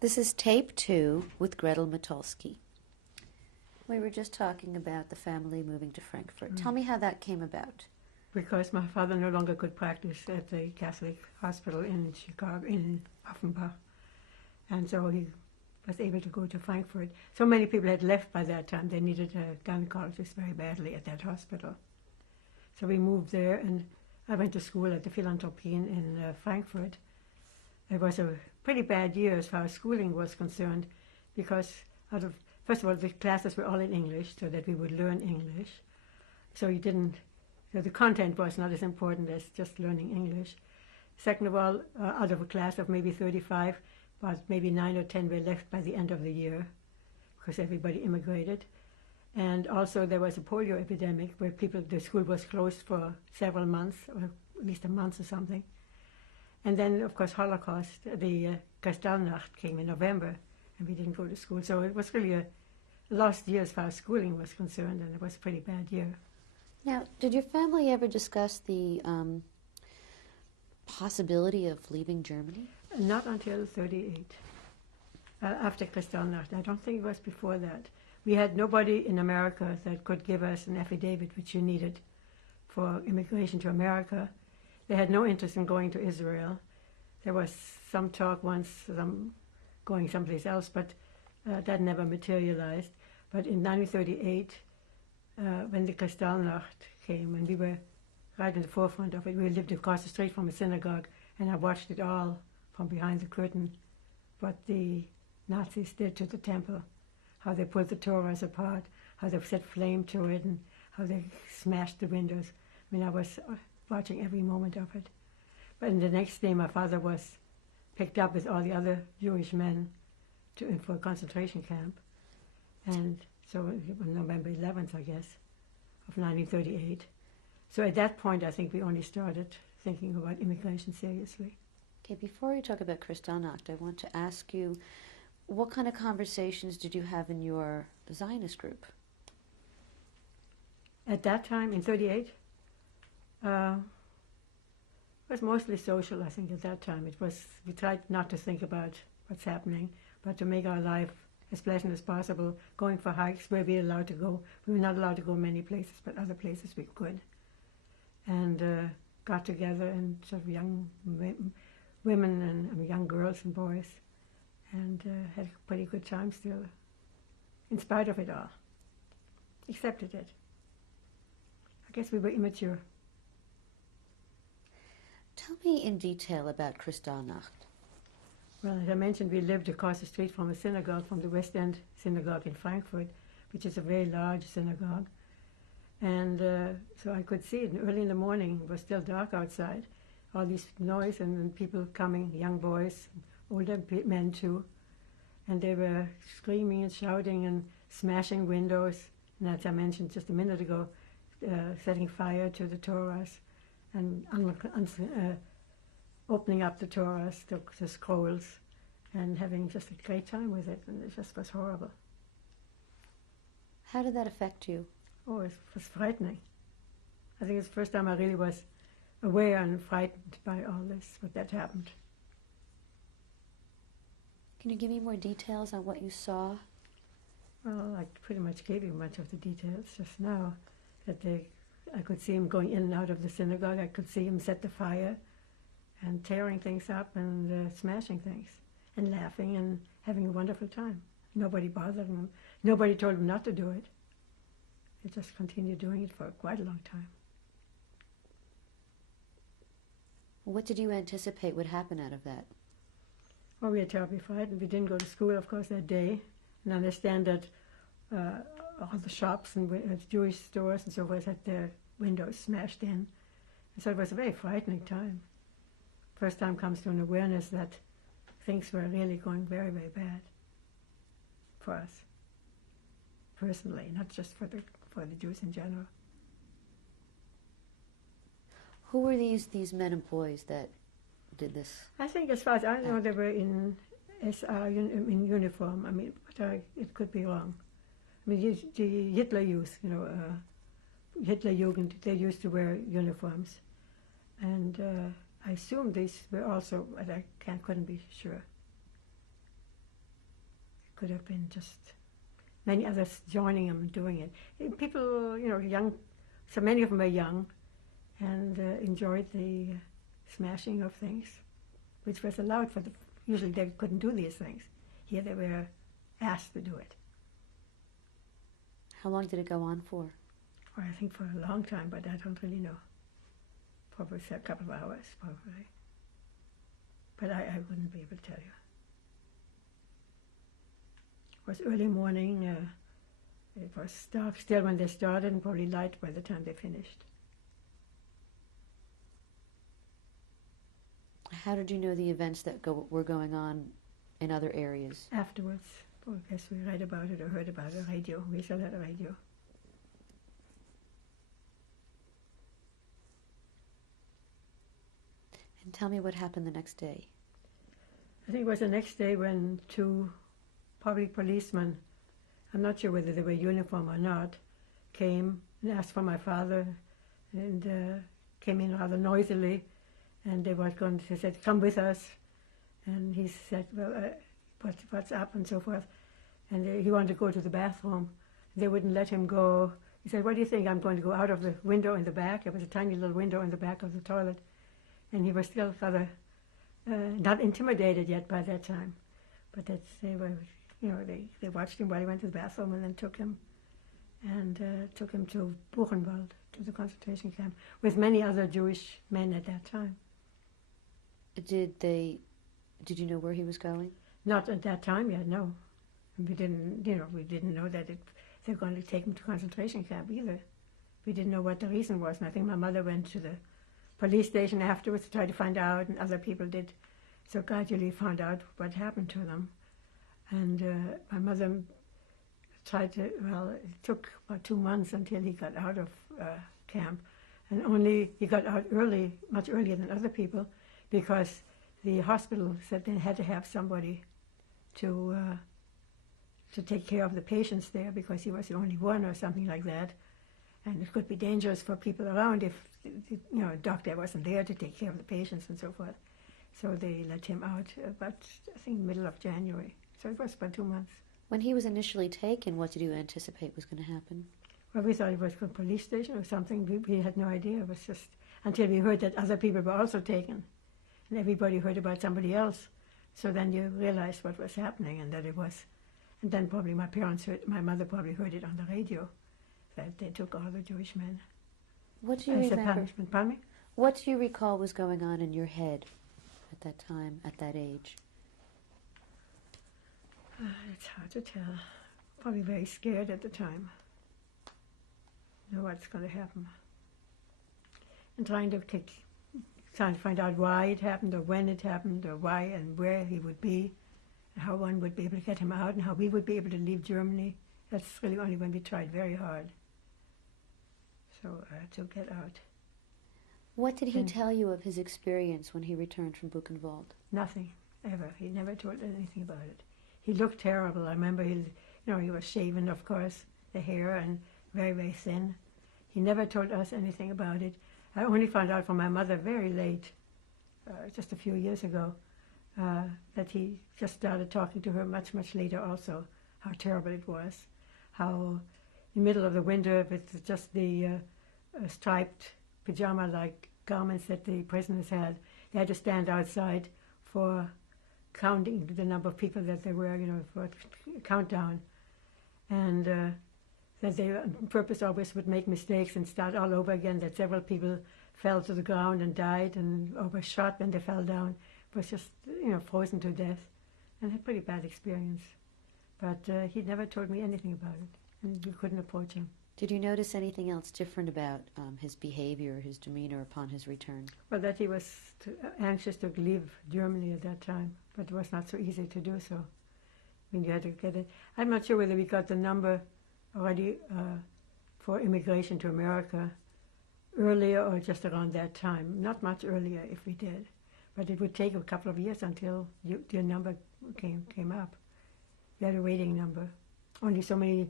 This is tape 2 with Gretel Motulsky. We were just talking about the family moving to Frankfurt. Tell me how that came about. Because my father no longer could practice at the Catholic hospital in Chicago, in Offenbach. And so he was able to go to Frankfurt. So many people had left by that time. They needed a gynecologist very badly at that hospital. So we moved there, and I went to school at the Philanthropien in Frankfurt. It was a pretty bad year as far as schooling was concerned, because first of all, the classes were all in English, so that we would learn English. So the content was not as important as just learning English. Second of all, out of a class of maybe 35, but maybe 9 or 10 were left by the end of the year, because everybody immigrated. And also there was a polio epidemic where the school was closed for several months, or at least a month or something. And then, of course, Holocaust, the Kristallnacht came in November, and we didn't go to school. So it was really a lost year as far as schooling was concerned, and it was a pretty bad year. Now, did your family ever discuss the possibility of leaving Germany? Not until 1938, after Kristallnacht. I don't think it was before that. We had nobody in America that could give us an affidavit which you needed for immigration to America. They had no interest in going to Israel. There was some talk once, going someplace else, but that never materialized. But in 1938, when the Kristallnacht came, and we were right in the forefront of it, we lived across the street from a synagogue, and I watched it all from behind the curtain, what the Nazis did to the temple, how they pulled the Torahs apart, how they set flame to it, and how they smashed the windows. I mean, I was watching every moment of it. But the next day, my father was picked up with all the other Jewish men for a concentration camp. And so it was November 11th, I guess, of 1938. So at that point, I think we only started thinking about immigration seriously. Okay, before we talk about Kristallnacht, I want to ask you, what kind of conversations did you have in your Zionist group? At that time, in 1938, it was mostly social, I think, at that time. We tried not to think about what's happening, but to make our life as pleasant as possible, going for hikes where we were allowed to go. We were not allowed to go many places, but other places we could. And got together, and sort of young women and young girls and boys, and had a pretty good time still, in spite of it all. Accepted it. I guess we were immature. Tell me in detail about Kristallnacht. Well, as I mentioned, we lived across the street from a synagogue, from the West End Synagogue in Frankfurt, which is a very large synagogue. And so I could see it early in the morning. It was still dark outside. All this noise and people coming, young boys, older men too. And they were screaming and shouting and smashing windows. And as I mentioned just a minute ago, setting fire to the Torahs and opening up the Torahs, the scrolls, and having just a great time with it. And it just was horrible. How did that affect you? Oh, it was frightening. I think it's the first time I really was aware and frightened by all this, what that happened. Can you give me more details on what you saw? Well, I pretty much gave you much of the details just now. I could see him going in and out of the synagogue. I could see him set the fire and tearing things up and smashing things and laughing and having a wonderful time. Nobody bothered him. Nobody told him not to do it. He just continued doing it for quite a long time. What did you anticipate would happen out of that? Well, we were terribly frightened. We didn't go to school, of course, that day, and understand that all the shops and Jewish stores and so forth had their windows smashed in. And so it was a very frightening time. First time comes to an awareness that things were really going very, very bad for us, personally, not just for the Jews in general. Who were these men and boys that did this? I think, as far as I know, they were in SR in uniform. I mean, but it could be wrong. I mean, the Hitler Youth, Hitler Jugend, they used to wear uniforms, and I assume these were also, but I couldn't be sure. could have been just many others joining him and doing it. People, young, so many of them were young and enjoyed the smashing of things, which was allowed for usually they couldn't do these things. Here they were asked to do it. How long did it go on for? Or I think for a long time, but I don't really know. Probably a couple of hours, probably. But I wouldn't be able to tell you. It was early morning. It was dark still when they started and probably light by the time they finished. How did you know the events that were going on in other areas? Afterwards. Well, I guess we read about it or heard about it on radio. We still had a radio. And tell me what happened the next day. I think it was the next day when two public policemen, I'm not sure whether they were uniform or not, came and asked for my father and came in rather noisily, and they said, come with us. And he said, well, what's up and so forth. And he wanted to go to the bathroom. They wouldn't let him go. He said, what do you think? I'm going to go out of the window in the back. It was a tiny little window in the back of the toilet. And he was still rather not intimidated yet by that time. But they were, they watched him while he went to the bathroom and then took him to Buchenwald, to the concentration camp, with many other Jewish men at that time. Did you know where he was going? Not at that time yet, no. We didn't know that they were going to take him to concentration camp either. We didn't know what the reason was, and I think my mother went to the police station afterwards to try to find out, and other people did. So gradually found out what happened to them. And my mother it took about 2 months until he got out of camp. And only he got out early, much earlier than other people, because the hospital said they had to have somebody to take care of the patients there, because he was the only one or something like that. And it could be dangerous for people around if a doctor wasn't there to take care of the patients and so forth. So they let him out about, I think, middle of January. So it was about 2 months. When he was initially taken, what did you anticipate was going to happen? Well, we thought it was a police station or something. We had no idea. It was just until we heard that other people were also taken. And everybody heard about somebody else. So then you realized what was happening and that it was. And then probably my mother probably heard it on the radio, that they took all the Jewish men. What do you as remember? a punishment. Pardon me? What do you recall was going on in your head at that time, at that age? It's hard to tell. Probably very scared at the time. Know what's going to happen. And trying to find out why it happened, or when it happened, or why and where he would be, and how one would be able to get him out, and how we would be able to leave Germany. That's really only when we tried very hard. So to get out. What did he tell you of his experience when he returned from Buchenwald? Nothing, ever. He never told anything about it. He looked terrible. I remember he was shaven, of course, the hair, and very, very thin. He never told us anything about it. I only found out from my mother very late, just a few years ago, that he just started talking to her much, much later also, how terrible it was, how in the middle of the winter with just the striped pajama-like garments that the prisoners had, they had to stand outside for counting the number of people that there were, for a countdown. And that they on purpose always would make mistakes and start all over again, that several people fell to the ground and died and or were shot when they fell down. It was just, frozen to death. And a pretty bad experience. But he never told me anything about it, and we couldn't approach him. Did you notice anything else different about his behavior, his demeanor upon his return? Well, that he was anxious to leave Germany at that time, but it was not so easy to do so. When you had to get it. I'm not sure whether we got the number already for immigration to America earlier or just around that time. Not much earlier if we did. But it would take a couple of years until your number came up. We had a waiting number. Only so many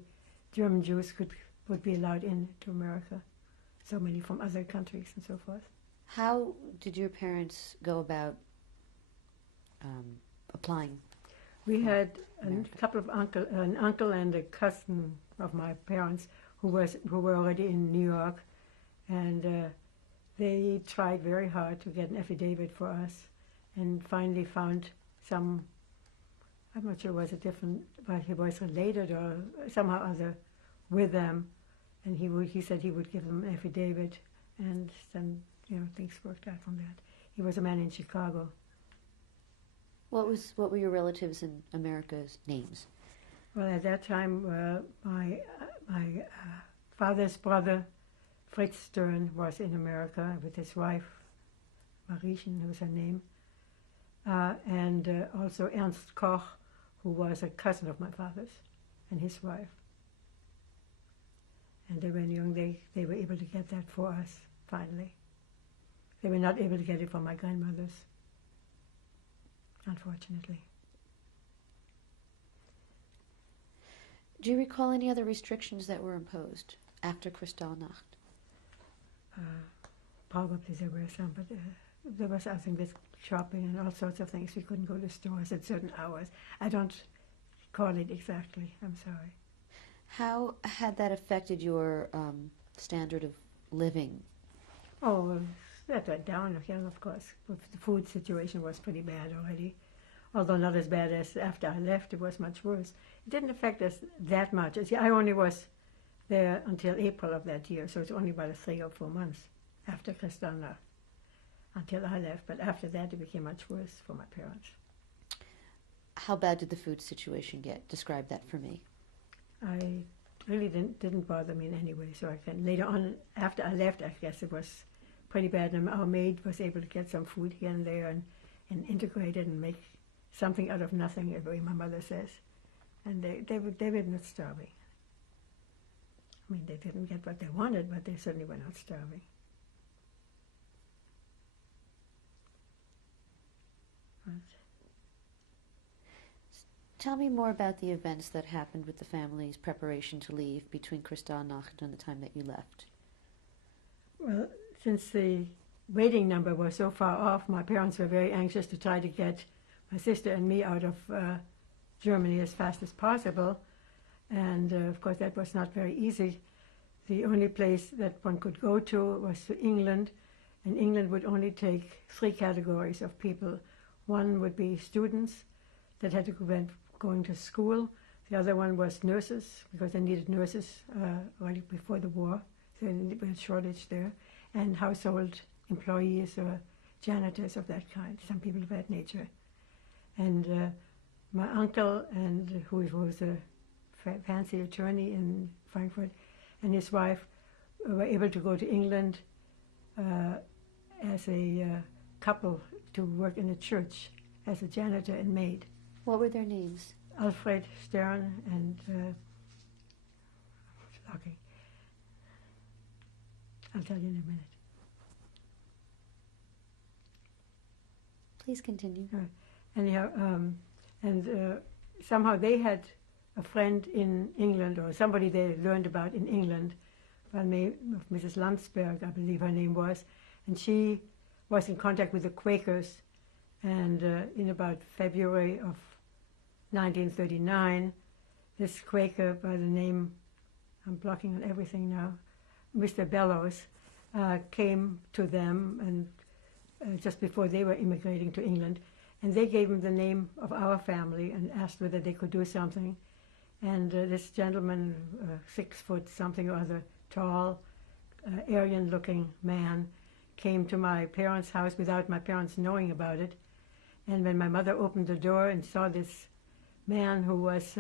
German Jews would be allowed into America. So many from other countries and so forth. How did your parents go about applying? We had a America. couple of an uncle and a cousin of my parents who were already in New York, and they tried very hard to get an affidavit for us, and finally found some. I'm not sure was it different, but he was related or somehow other with them, and he said he would give them an affidavit, and then things worked out from that. He was a man in Chicago. What were your relatives in America's names? Well, at that time, my father's brother, Fritz Stern, was in America with his wife, Mariechen, was her name, and also Ernst Koch, who was a cousin of my father's, and his wife. And they were young. They were able to get that for us, finally. They were not able to get it for my grandmothers, unfortunately. Do you recall any other restrictions that were imposed after Kristallnacht? Probably there were some, but there was, I think, with shopping and all sorts of things. We couldn't go to stores at certain hours. I don't call it exactly. I'm sorry. How had that affected your standard of living? Oh, that went down, yeah, of course. The food situation was pretty bad already. Although not as bad as after I left, it was much worse. It didn't affect us that much. See, I only was there until April of that year, so it's only about 3 or 4 months after Kristallnacht until I left. But after that, it became much worse for my parents. How bad did the food situation get? Describe that for me. I really didn't bother me in any way. So I can later on, after I left, I guess it was pretty bad. And our maid was able to get some food here and there and integrate it and make something out of nothing, the way my mother says. And they were not starving. I mean, they didn't get what they wanted, but they certainly were not starving. Tell me more about the events that happened with the family's preparation to leave between Kristallnacht and the time that you left. Well, since the waiting number was so far off, my parents were very anxious to try to get my sister and me out of Germany as fast as possible. And of course, that was not very easy. The only place that one could go to was to England, and England would only take 3 categories of people. One would be students that had to go going to school. The other one was nurses, because they needed nurses already before the war, so there was a shortage there, and household employees or janitors of that kind, some people of that nature. And my uncle, and who was a fancy attorney in Frankfurt, and his wife were able to go to England as a couple to work in a church as a janitor and maid. What were their names? Alfred Stern and okay, I'll tell you in a minute. Please continue. Anyhow, somehow they had a friend in England, or somebody they learned about in England, by the name of Mrs. Landsberg, I believe her name was, and she was in contact with the Quakers, and in about February of 1939, this Quaker by the name, I'm blocking on everything now, Mr. Bellows, came to them and just before they were immigrating to England, and they gave him the name of our family and asked whether they could do something. And this gentleman, 6 foot something or other, tall, Aryan-looking man, came to my parents' house without my parents knowing about it. And when my mother opened the door and saw this man who was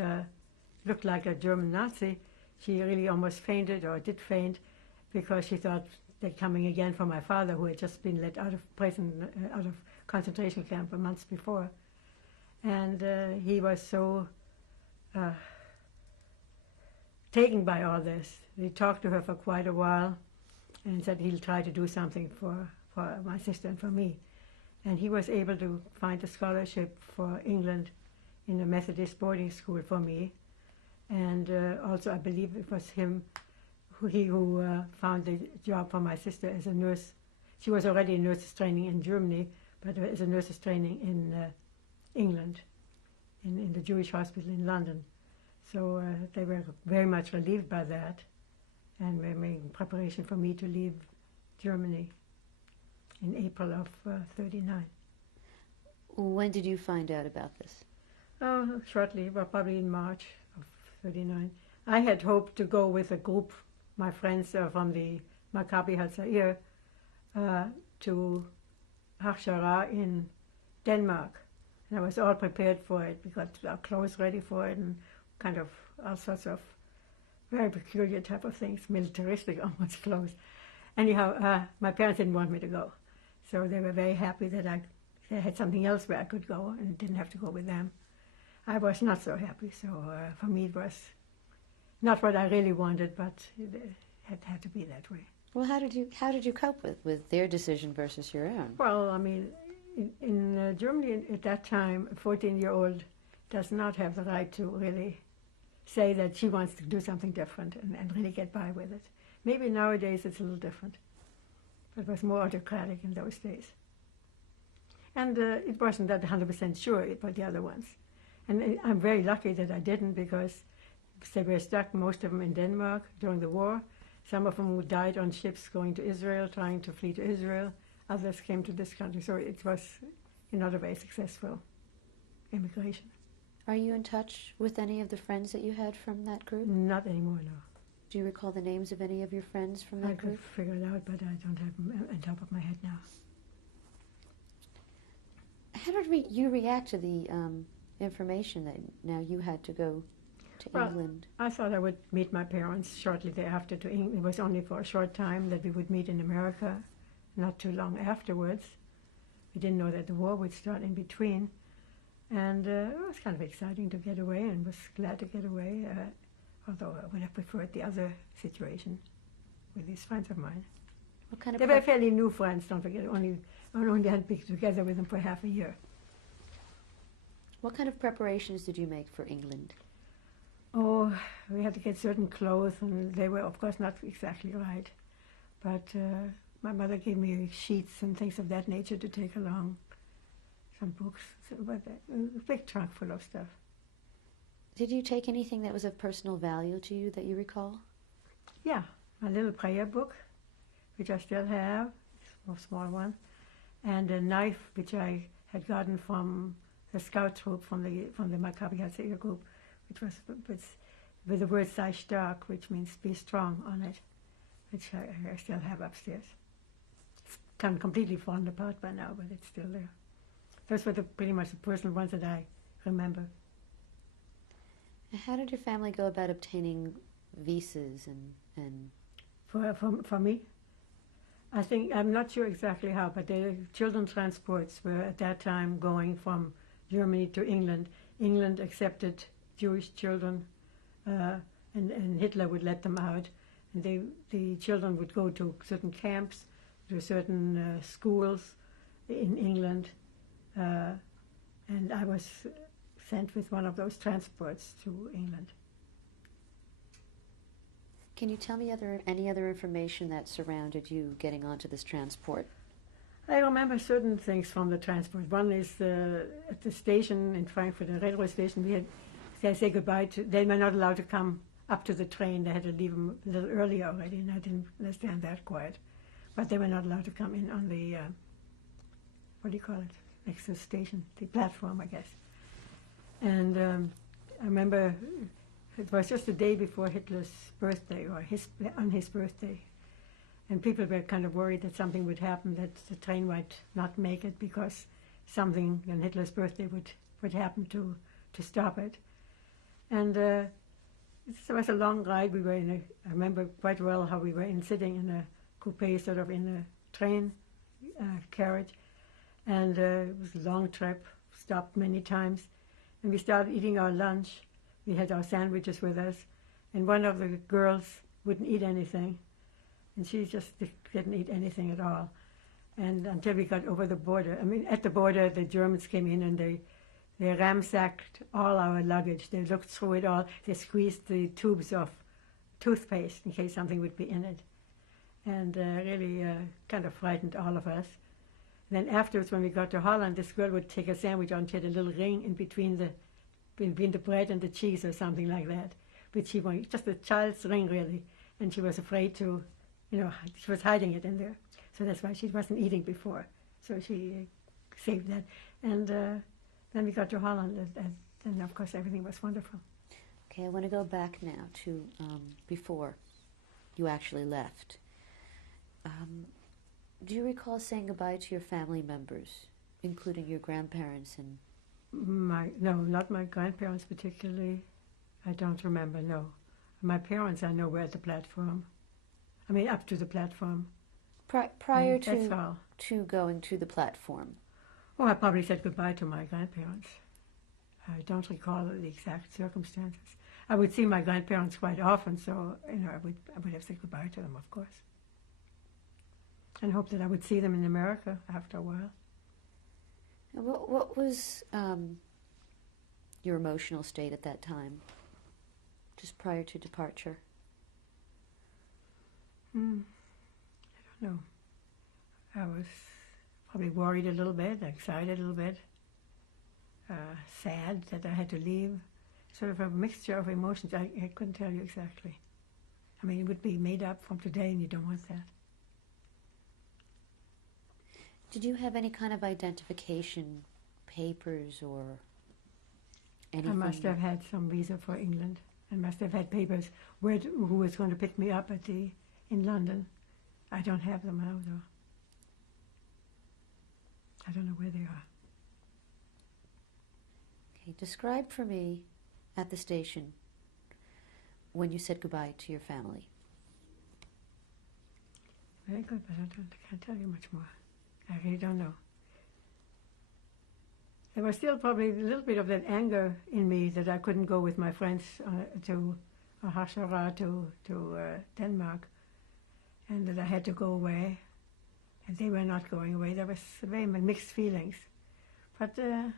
looked like a German Nazi, she really almost fainted, or did faint, because she thought they're coming again for my father, who had just been let out of prison, out of concentration camp months before. And he was so taken by all this. He talked to her for quite a while and said he'll try to do something for my sister and for me. And he was able to find a scholarship for England in a Methodist boarding school for me. And also, I believe it was him who found the job for my sister as a nurse. She was already in nurses training in Germany, but as a nurses training in England, in the Jewish hospital in London. So they were very much relieved by that, and were making preparation for me to leave Germany in April of 39. When did you find out about this? Oh, shortly, well, probably in March of 39. I had hoped to go with a group, my friends from the Maccabi Hatzair, to Shoah in Denmark. And I was all prepared for it. We got our clothes ready for it and kind of all sorts of very peculiar type of things, militaristic almost clothes. Anyhow, my parents didn't want me to go. So they were very happy that they had something else where I could go and didn't have to go with them. I was not so happy, so for me it was not what I really wanted, but it had to be that way. Well, how did you cope with their decision versus your own? Well, I mean, in Germany at that time, a 14-year-old does not have the right to really say that she wants to do something different and really get by with it. Maybe nowadays it's a little different, but it was more autocratic in those days. And it wasn't that 100% sure about the other ones. And I'm very lucky that I didn't, because they were stuck, most of them in Denmark during the war. Some of them died on ships going to Israel, trying to flee to Israel. Others came to this country, so it was not a very successful immigration. Are you in touch with any of the friends that you had from that group? Not anymore, no. Do you recall the names of any of your friends from that group? I could figure it out, but I don't have them on top of my head now. How did you react to the information that now you had to go to England? I thought I would meet my parents shortly thereafter to England. It was only for a short time that we would meet in America, not too long afterwards. We didn't know that the war would start in between. And it was kind of exciting to get away, and was glad to get away, although I would have preferred the other situation with these friends of mine. What kind of They were fairly new friends, don't forget. I only had been together with them for half a year. What kind of preparations did you make for England? Oh, we had to get certain clothes, and they were, of course, not exactly right. But my mother gave me sheets and things of that nature to take along, some books, a big trunk full of stuff. Did you take anything that was of personal value to you that you recall? Yeah, my little prayer book, which I still have, a small one, and a knife which I had gotten from the scout troop from the Maccabi Hatzair group, which was with the word "sei stark," which means "be strong" on it, which I still have upstairs. It's kind of completely fallen apart by now, but it's still there. Those were pretty much the personal ones that I remember. How did your family go about obtaining visas and? For me, I think, I'm not sure exactly how, but the children's transports were at that time going from Germany to England. England accepted Jewish children, and Hitler would let them out. And the children would go to certain camps, to certain schools in England, and I was sent with one of those transports to England. Can you tell me any other information that surrounded you getting onto this transport? I remember certain things from the transport. One is at the station in Frankfurt, the railway station, we had to say goodbye to. They were not allowed to come up to the train. They had to leave them a little early already, and I didn't understand that quite. But they were not allowed to come in on the, what do you call it, next to the station, the platform, I guess. And I remember it was just the day before Hitler's birthday, or on his birthday. And people were kind of worried that something would happen, that the train might not make it because something on Hitler's birthday would happen to stop it. And it was a long ride. We were I remember quite well how we were sitting in a coupe, sort of in a train carriage. And it was a long trip, stopped many times. And we started eating our lunch. We had our sandwiches with us. And one of the girls wouldn't eat anything. And she just didn't eat anything at all. And until we got over the border. I mean, at the border, the Germans came in and they ransacked all our luggage. They looked through it all. They squeezed the tubes of toothpaste in case something would be in it. And really kind of frightened all of us. Then afterwards, when we got to Holland, this girl would take a sandwich on. She had a little ring in between the between the bread and the cheese or something like that. But she wanted just a child's ring, really. And she was afraid to, she was hiding it in there. So that's why she wasn't eating before. So she saved that. And then we got to Holland, and of course everything was wonderful. Okay, I want to go back now to before you actually left. Do you recall saying goodbye to your family members, including your grandparents and... No, not my grandparents particularly. I don't remember, no. My parents I know were at the platform. I mean, up to the platform. Prior to going to the platform? Oh, I probably said goodbye to my grandparents. I don't recall the exact circumstances. I would see my grandparents quite often, so I would have said goodbye to them, of course, and hope that I would see them in America after a while. What was your emotional state at that time, just prior to departure? I don't know. I was probably worried a little bit, excited a little bit, sad that I had to leave. Sort of a mixture of emotions. I couldn't tell you exactly. I mean, it would be made up from today, and you don't want that. Did you have any kind of identification papers or anything? I must have had some visa for England. I must have had papers who was going to pick me up in London. I don't have them now, though. I don't know where they are. Okay, describe for me at the station when you said goodbye to your family. Very good, but I can't tell you much more. I really don't know. There was still probably a little bit of that anger in me that I couldn't go with my friends to Shoah, to Denmark, and that I had to go away, and they were not going away. There was very mixed feelings, but I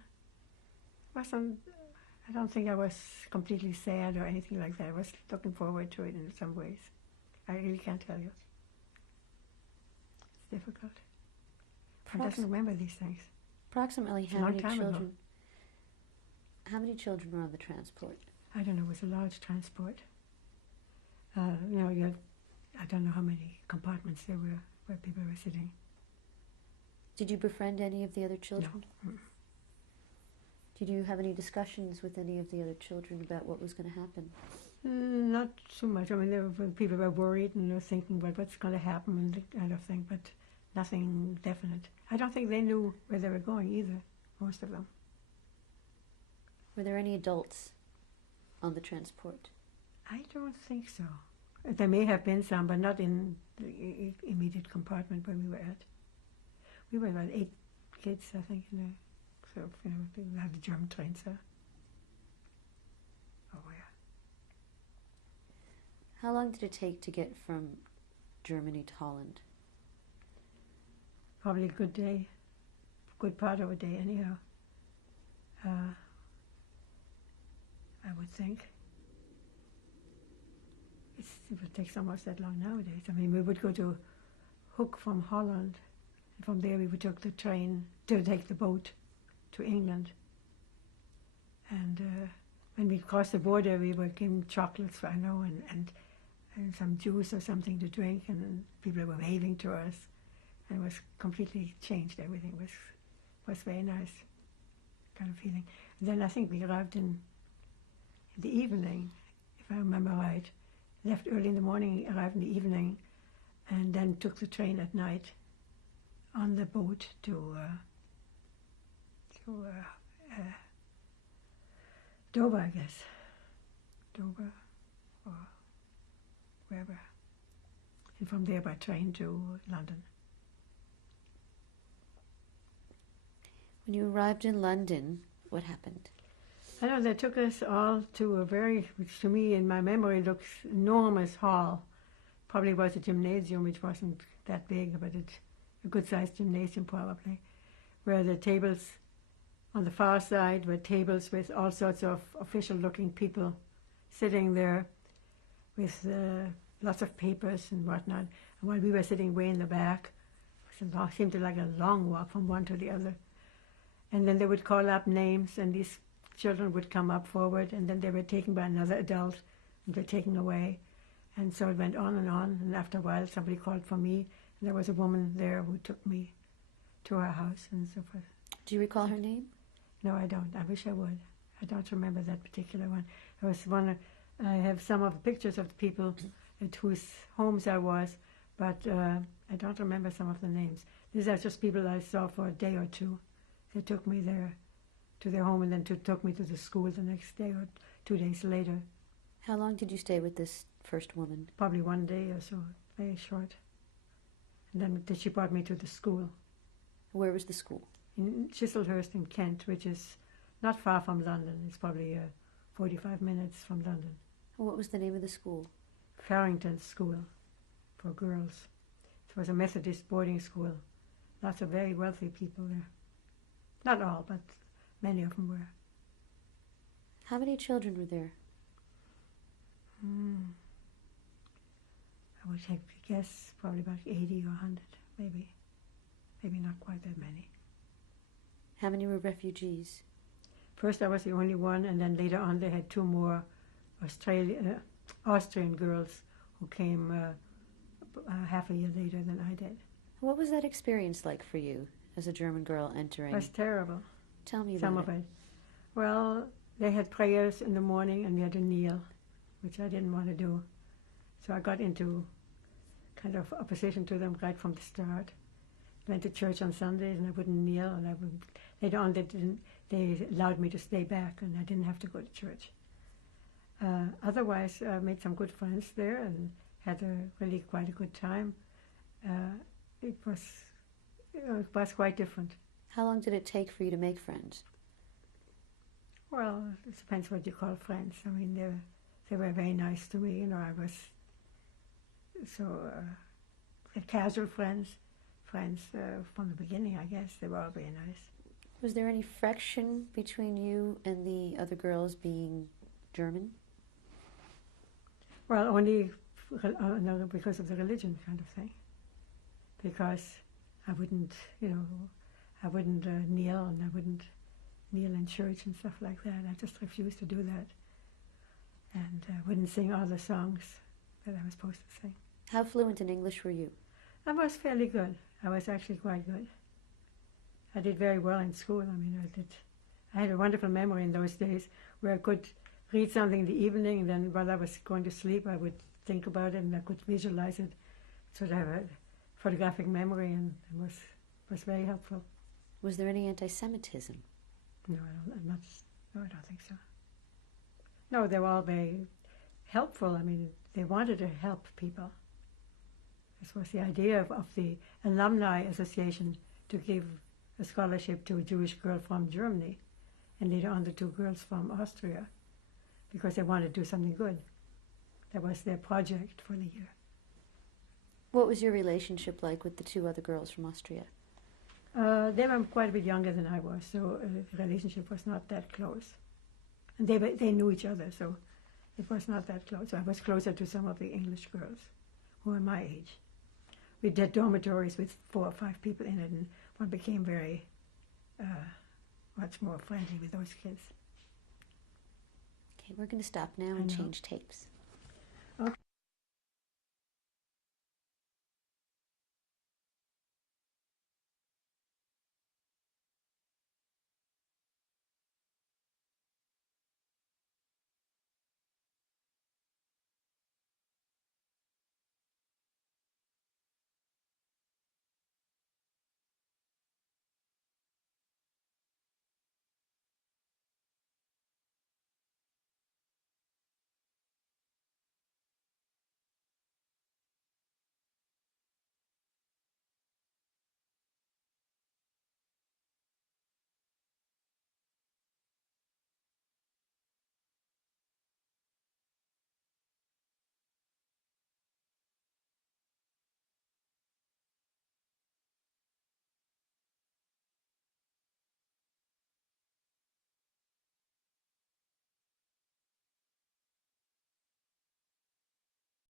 don't think I was completely sad or anything like that. I was looking forward to it in some ways. I really can't tell you. It's difficult. I doesn't remember these things. Approximately how many children? How many children were on the transport? I don't know. It was a large transport. I don't know how many compartments there were where people were sitting. Did you befriend any of the other children? No. Did you have any discussions with any of the other children about what was going to happen? Not so much. I mean, people were worried and were thinking about what's going to happen and that kind of thing, but nothing definite. I don't think they knew where they were going either, most of them. Were there any adults on the transport? I don't think so. There may have been some, but not in the immediate compartment where we were at. We were about 8 kids, I think, so, we had the German train, so. Oh, yeah. How long did it take to get from Germany to Holland? Probably a good day, good part of a day anyhow. I would think. It would take almost that long nowadays. I mean, we would go to Hook from Holland, and from there we would take the train, to take the boat to England. And when we crossed the border, we were given chocolates, I know, and some juice or something to drink, and people were waving to us. And it was completely changed. Everything was very nice, kind of feeling. And then I think we arrived in the evening, if I remember right. Left early in the morning, arrived in the evening, and then took the train at night on the boat to Dover, I guess. Dover or wherever. And from there by train to London. When you arrived in London, what happened? I know they took us all to a very, which to me in my memory looks enormous hall. Probably was a gymnasium, which wasn't that big, but a good-sized gymnasium probably, where the tables on the far side were tables with all sorts of official-looking people sitting there with lots of papers and whatnot. And while we were sitting way in the back, it seemed like a long walk from one to the other. And then they would call up names, and these children would come up forward, and then they were taken by another adult, and they're taken away. And so it went on, and after a while somebody called for me, and there was a woman there who took me to her house and so forth. Do you recall her name? No, I don't. I wish I would. I don't remember that particular one. There was one, I have some of the pictures of the people at whose homes I was, but I don't remember some of the names. These are just people I saw for a day or two. They took me there to their home and then took me to the school the next day or 2 days later. How long did you stay with this first woman? Probably 1 day or so, very short. And then she brought me to the school. Where was the school? In Chislehurst in Kent, which is not far from London. It's probably 45 minutes from London. What was the name of the school? Farrington School for girls. It was a Methodist boarding school. Lots of very wealthy people there. Not all, but many of them were. How many children were there? I would take a guess, probably about 80 or 100, maybe. Maybe not quite that many. How many were refugees? First I was the only one, and then later on they had 2 more Austrian girls who came half a year later than I did. What was that experience like for you as a German girl entering? It was terrible. Tell me about Some of it. Well, they had prayers in the morning and we had to kneel, which I didn't want to do. So I got into kind of opposition to them right from the start. Went to church on Sundays and I wouldn't kneel, and I would, later on they allowed me to stay back and I didn't have to go to church. Otherwise, I made some good friends there and had really quite a good time. It was quite different. How long did it take for you to make friends? Well, it depends what you call friends. I mean, they were very nice to me. You know, I was so casual friends from the beginning. I guess they were all very nice. Was there any friction between you and the other girls being German? Well, only no, because of the religion kind of thing. Because I wouldn't, I wouldn't kneel, and I wouldn't kneel in church and stuff like that. I just refused to do that. And I wouldn't sing all the songs that I was supposed to sing. How fluent in English were you? I was fairly good. I was actually quite good. I did very well in school. I mean, I had a wonderful memory in those days where I could read something in the evening, and then while I was going to sleep, I would think about it and I could visualize it. So I have a photographic memory, and it was very helpful. Was there any anti-Semitism? No, I don't think so. No, they were all very helpful. I mean, they wanted to help people. This was the idea of the Alumni Association, to give a scholarship to a Jewish girl from Germany, and later on the 2 girls from Austria, because they wanted to do something good. That was their project for the year. What was your relationship like with the 2 other girls from Austria? They were quite a bit younger than I was, so the relationship was not that close. And they knew each other, so it was not that close. I was closer to some of the English girls who were my age. We did dormitories with 4 or 5 people in it, and one became very much more friendly with those kids. Okay, we're going to stop now and change tapes.